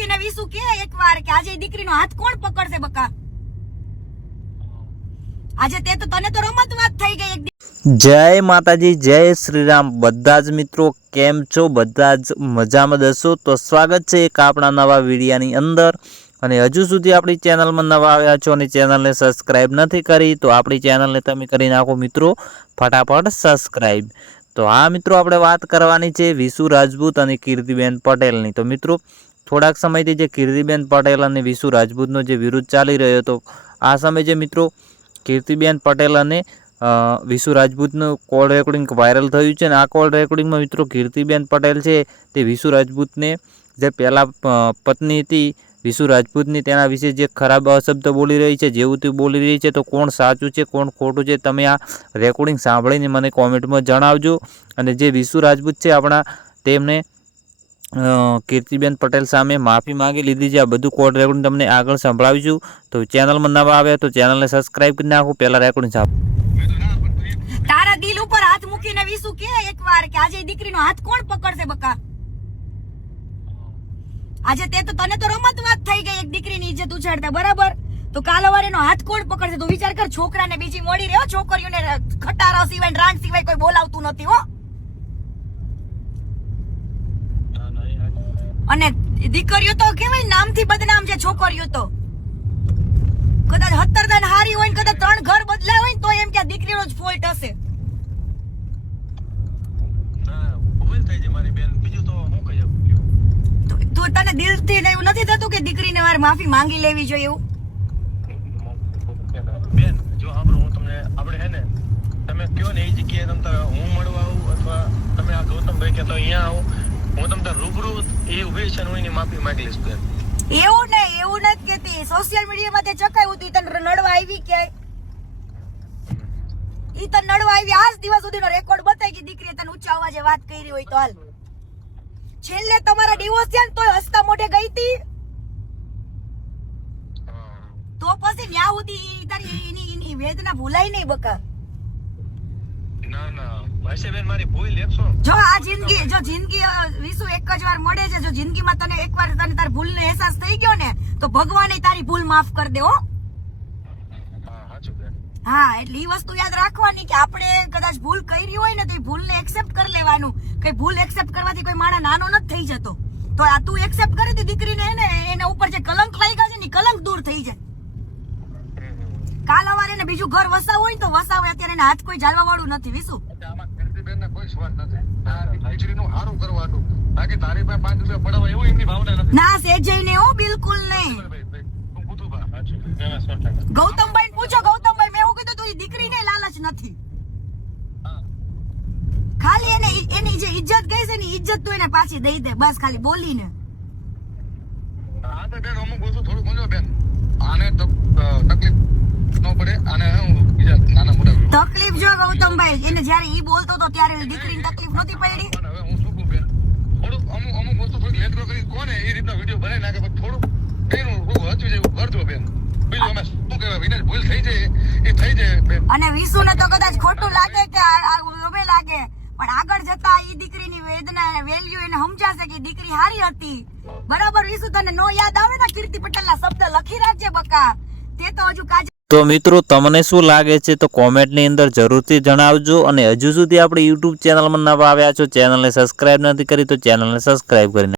મૂકીને વિસુ કે એકવાર કે આજે દીકરીનો હાથ કોણ પકડશે બકા? આજે તે તો તને તો રમત વાત થઈ ગઈ એક જય માતાજી, જય શ્રી રામ। બધા જ મિત્રો કેમ છો? બધા જ મજામાં દસો તો સ્વાગત છે એક આપણા નવા વિડીયાની અંદર। અને હજુ સુધી આપણી ચેનલમાં નવા આવ્યા છો અને ચેનલને સબસ્ક્રાઈબ નથી કરી તો આપણી ચેનલને તમે કરી નાખો મિત્રો ફટાફટ સબસ્ક્રાઈબ। તો આ મિત્રો આપણે વાત કરવાની છે વિસુ રાજપૂત અને કીર્તિબેન પટેલની। તો મિત્રો થોડાક સમયથી જે કીર્તિબેન પટેલ અને વિસુ રાજપૂતનો જે વિરોધ ચાલી રહ્યો હતો, આ સમયે જે મિત્રો કીર્તિબેન પટેલ અને વિસુ રાજપૂતનું કોલ રેકોર્ડિંગ વાયરલ થયું છે। અને આ કોલ રેકોર્ડિંગમાં મિત્રો કીર્તિબેન પટેલ છે તે વિસુ રાજપૂતને જે પહેલાં પત્ની હતી વિસુ રાજપૂતની તેના વિશે જે ખરાબ શબ્દ બોલી રહી છે, જેવું તે બોલી રહી છે, તો કોણ સાચું છે કોણ ખોટું છે તમે આ રેકોર્ડિંગ સાંભળીને મને કોમેન્ટમાં જણાવજો। અને જે વિસુ રાજપૂત છે આપણા, તેમને કીર્તિબેન પટેલ સામે માફી માંગી લીધી છે। આ બધું કોલ રેકોર્ડિંગ તમને આગળ સંભળાવીશું। તો ચેનલમાં નવા આવે તો ચેનલને સબસ્ક્રાઈબ કરી નાખો। પહેલાં રેકોર્ડિંગ સાંભળો। તારા દિલ ઉપર હાથ મૂકીને વિસુ કે એકવાર કે આજે દીકરીનો હાથ કોણ પકડશે બકા? આજે તે તો તને તો રમત વાત થઈ ગઈ એક દીકરીની ઇજ્જત ઉછાળતા, બરાબર? તો કાલ સવારે નો હાથ કોણ પકડશે? તો વિચાર કર, છોકરાને બીજી મળી રહ્યો, છોકરીઓને ખટારા સિવાય રાંડ સિવાય કોઈ બોલાવતું નથી હો। અને દીકરીઓ તો કેવાય નામથી બદનામ છે, છોકરીઓ તો કદાચ 17 દાન હારી હોય ને કદાચ 3 ઘર બદલાય હોય ને તો એમ કે દીકરીનો જ ફોલ્ટ હશે। તો તને દિલથી એવું નથી થતું કે દીકરીને મારે માફી માંગી લેવી જોઈએ એવું? બેન જો આપણું હું તમને આપણે હે ને તમે કયો ને એ જગ્યાએ તમ તારે હું મળવા આવું અથવા તમે આ ગૌતમભાઈ કે તો અહીંયા આવું, હું તમ તારે રૂબરૂ એ ઉભી છે ને હું એની માફી માંગી લઈશ બેન। એવું નથી કેતી, સોશિયલ મીડિયામાં તે ચકાયું તું, તને નડવા આવી ક્યાંય? ઈ તને નડવા આવી આજ દિવસ સુધીનો રેકોર્ડ બતાવી કે દીકરીએ તને ઊંચા અવાજે વાત કરી હોય તો હાલ? છેલ્લે તમારા ડિવોર્સ થયા ને તોય હસતા મોઢે ગઈ હતી? તો પછી ન્યા સુધી તારી એની વેદના ભૂલાય નહીં બકા? ના ના ભાઈ બેન મારી ભૂલ 100 જો આ જિંદગી વિસુ એક જ વાર મળે છે। જો જિંદગીમાં તને એકવાર તને તારી ભૂલનો અહેસાસ થઈ ગયો ને તો ભગવાને તારી ભૂલ માફ કરી દે હો। હા, એટલે એ વસ્તુ યાદ રાખવાની કે આપણે કદાચ ભૂલ કરી હોય ને તો એ ભૂલને એક્સેપ્ટ કરી લેવાનું। કઈ ભૂલ એક્સેપ્ટ કરવાથી કોઈ માણસ નાનો નથી થઈ જતો। તો આ તું એક્સેપ્ટ કરી હતી દીકરીને, એને એના ઉપર જે કલંક લાગ્યા છે ને કલંક દૂર થઈ જાય। કાલ સવારે એને બીજું ઘર વસાવવું હોય તો વસાવે, અત્યારે એને હાથ કોઈ જાળવા વાળું નથી વિસુ। આમાં કીર્તિબેનને કોઈ સ્વાર્થ નથી, દીકરીનું સારું કરવાનું, બાકી તારી પાસે 5 રૂપિયા પડાવવા એવું એમની ભાવના નથી। ના સેજઈને હો, બિલકુલ નહીં। ગૌતમભાઈ પૂછો, ગૌતમભાઈ મેં એવું કીધું તું દીકરીને લાલચ નથી, ખાલી એને એની જે ઇજ્જત ગઈ છે ને ઇજ્જત તું એને પાછી દઈ દે, બસ ખાલી બોલીને। હા તો બેન અમુક વસ્તુ થોડું સમજો બેન, આને તો તકલીફ ન પડે, આને હું બીજા નાના મોટા તકલીફ જો ગૌતમભાઈ, એને જ્યારે ઈ બોલતો તો ત્યારે દીકરીને તકલીફ નહોતી પડી? હવે હું શું કહું બેન, થોડું અમુક વસ્તુ થોડી લેટરો કરી કોને એ રીતના વિડીયો બનાવી નાખે, પણ થોડું એનું હચવી જેવું કરજો બેન। બીજું અમે શું કહેવાય, વિનાશ ભૂલ થઈ જાય એ થઈ જાય બેન। અને વિસુને તો કદાચ ખોટું લાગે કે લોભે લાગે, પણ આગળ જતા ઈ દીકરીની વેદના અને વેલ્યુ એને સમજાશે કે દીકરી હારી હતી, બરાબર? વિસુ તને નો યાદ આવે ને કીર્તિ પટેલના શબ્દ લખી રાખજે બકા, તે તો હજુ કાજ। તો મિત્રો તમને શું લાગે છે તો કોમેન્ટની અંદર જરૂરથી જણાવજો। અને હજુ સુધી આપણી યુટ્યુબ ચેનલમાં નવા આવ્યા છો, ચેનલને સબસ્ક્રાઈબ નથી કરી તો ચેનલને સબસ્ક્રાઈબ કરીને